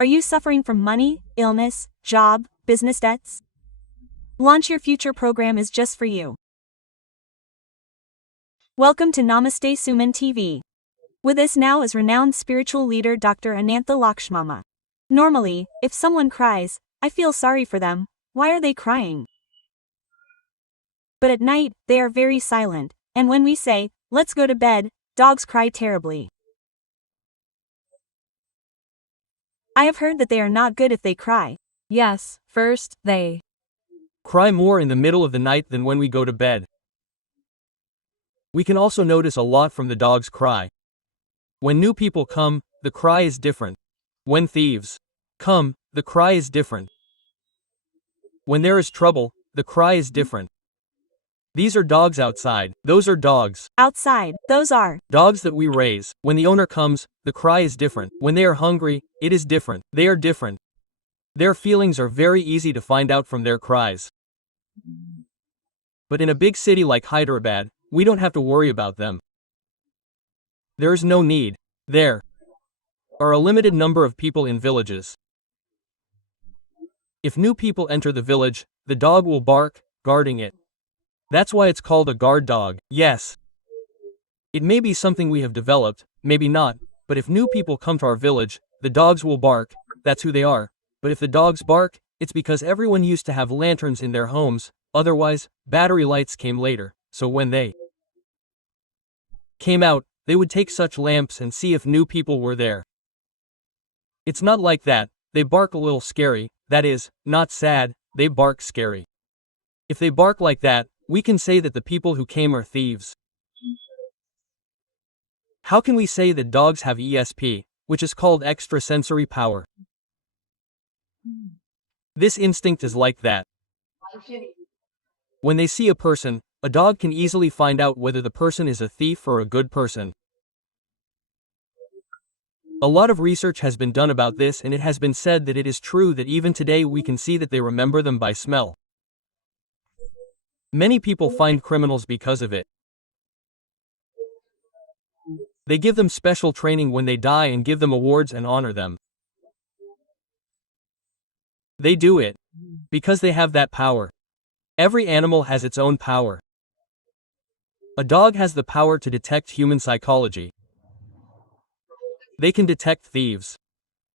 Are you suffering from money, illness, job, business debts? Launch Your Future program is just for you. Welcome to Namaste SumanTV. With us now is renowned spiritual leader Dr. Ananta Lakshmi. Normally, if someone cries, I feel sorry for them. Why are they crying? But at night, they are very silent, and when we say, let's go to bed, dogs cry terribly. I have heard that they are not good if they cry. Yes, first, they cry more in the middle of the night than when we go to bed. We can also notice a lot from the dog's cry. When new people come, the cry is different. When thieves come, the cry is different. When there is trouble, the cry is different. These are dogs outside. Those are dogs outside. Those are dogs that we raise. When the owner comes, the cry is different. When they are hungry, it is different. They are different. Their feelings are very easy to find out from their cries. But in a big city like Hyderabad, we don't have to worry about them. There is no need. There are a limited number of people in villages. If new people enter the village, the dog will bark, guarding it. That's why it's called a guard dog. Yes. It may be something we have developed, maybe not, but if new people come to our village, the dogs will bark, that's who they are. But if the dogs bark, it's because everyone used to have lanterns in their homes, otherwise, battery lights came later, so when they came out, they would take such lamps and see if new people were there. It's not like that, they bark a little scary, that is, not sad, they bark scary. If they bark like that, we can say that the people who came are thieves. How can we say that dogs have ESP, which is called extrasensory power? This instinct is like that. When they see a person, a dog can easily find out whether the person is a thief or a good person. A lot of research has been done about this, and it has been said that it is true that even today we can see that they remember them by smell. Many people find criminals because of it. They give them special training when they die and give them awards and honor them. They do it because they have that power. Every animal has its own power. A dog has the power to detect human psychology. They can detect thieves.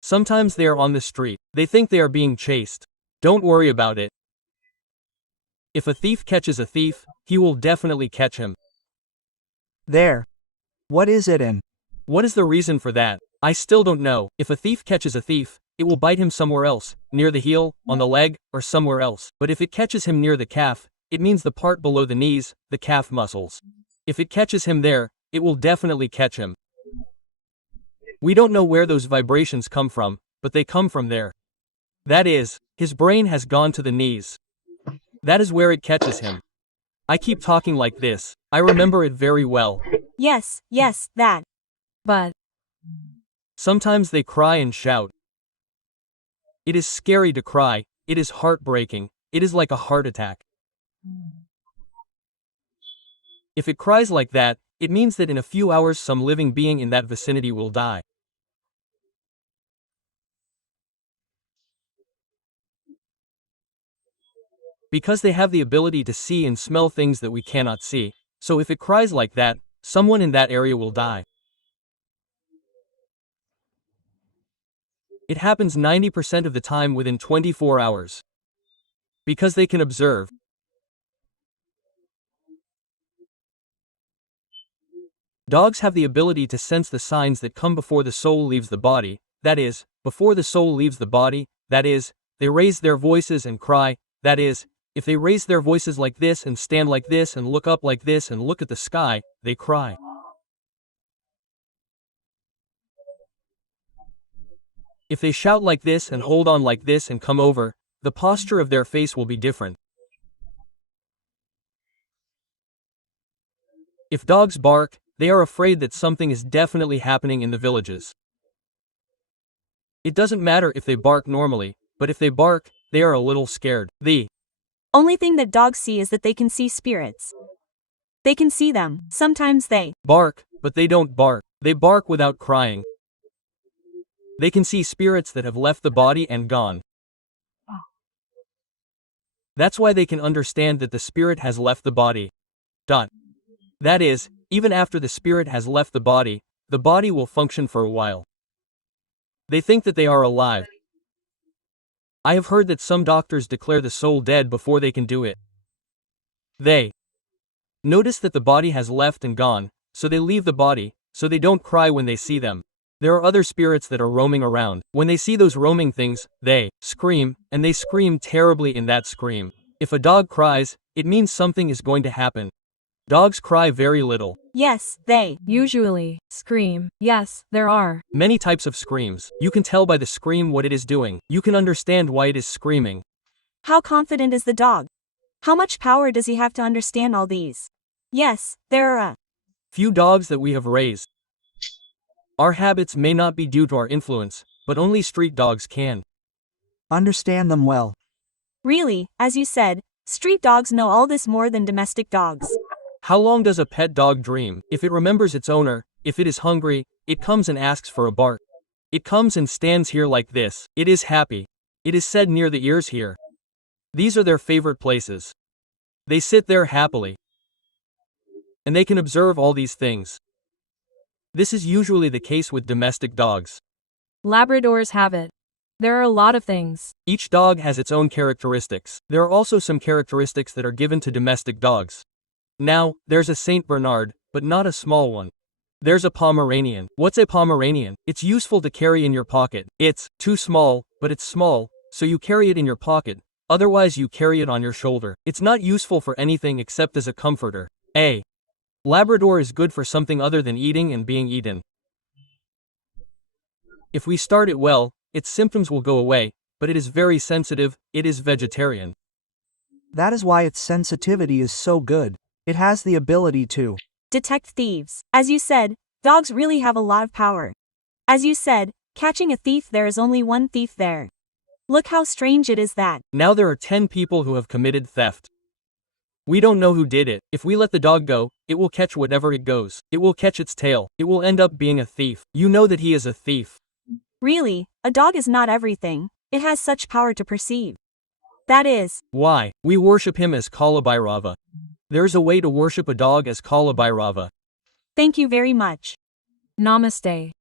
Sometimes they are on the street. They think they are being chased. Don't worry about it. If a thief catches a thief, he will definitely catch him. There. What is it in? What is the reason for that? I still don't know. If a thief catches a thief, it will bite him somewhere else, near the heel, on the leg, or somewhere else. But if it catches him near the calf, it means the part below the knees, the calf muscles. If it catches him there, it will definitely catch him. We don't know where those vibrations come from, but they come from there. That is, his brain has gone to the knees. That is where it catches him. I keep talking like this. I remember it very well. yes, that. but Sometimes they cry and shout. It is scary to cry, it is heartbreaking, it is like a heart attack. If it cries like that, it means that in a few hours some living being in that vicinity will die. Because they have the ability to see and smell things that we cannot see, so if it cries like that, someone in that area will die. It happens 90% of the time within 24 hours. Because they can observe. Dogs have the ability to sense the signs that come before the soul leaves the body, that is, before the soul leaves the body, that is, they raise their voices and cry, that is, if they raise their voices like this and stand like this and look up like this and look at the sky, they cry. If they shout like this and hold on like this and come over, the posture of their face will be different. If dogs bark, they are afraid that something is definitely happening in the villages. It doesn't matter if they bark normally, but if they bark, they are a little scared. The Only thing that dogs see is that they can see spirits. They can see them. Sometimes they bark, but they don't bark. They bark without crying. They can see spirits that have left the body and gone. That's why they can understand that the spirit has left the body. That is, even after the spirit has left the body will function for a while. They think that they are alive. I have heard that some doctors declare the soul dead before they can do it. They notice that the body has left and gone, so they leave the body, so they don't cry when they see them. There are other spirits that are roaming around. When they see those roaming things, they scream, and they scream terribly in that scream. If a dog cries, it means something is going to happen. Dogs cry very little. Yes, they usually scream. Yes, there are many types of screams. You can tell by the scream what it is doing. You can understand why it is screaming. How confident is the dog? How much power does he have to understand all these? Yes, there are a few dogs that we have raised. Our habits may not be due to our influence, but only street dogs can understand them well. Really, as you said, street dogs know all this more than domestic dogs. How long does a pet dog dream? If it remembers its owner, if it is hungry, it comes and asks for a bark. It comes and stands here like this. It is happy. It is said near the ears here. These are their favorite places. They sit there happily. And they can observe all these things. This is usually the case with domestic dogs. Labradors have it. There are a lot of things. Each dog has its own characteristics. There are also some characteristics that are given to domestic dogs. Now, there's a Saint Bernard, but not a small one. There's a Pomeranian. What's a Pomeranian? It's useful to carry in your pocket. It's too small, but it's small, so you carry it in your pocket. Otherwise you carry it on your shoulder. It's not useful for anything except as a comforter. A Labrador is good for something other than eating and being eaten. If we start it well, its symptoms will go away, but it is very sensitive. It is vegetarian. That is why its sensitivity is so good. It has the ability to detect thieves. As you said, dogs really have a lot of power. As you said, catching a thief, there is only one thief there. Look how strange it is that now there are 10 people who have committed theft. We don't know who did it. If we let the dog go, it will catch whatever it goes. It will catch its tail. It will end up being a thief. You know that he is a thief. Really, a dog is not everything. It has such power to perceive. That is why we worship him as Kalabhairava. There is a way to worship a dog as Kalabhairava. Thank you very much. Namaste.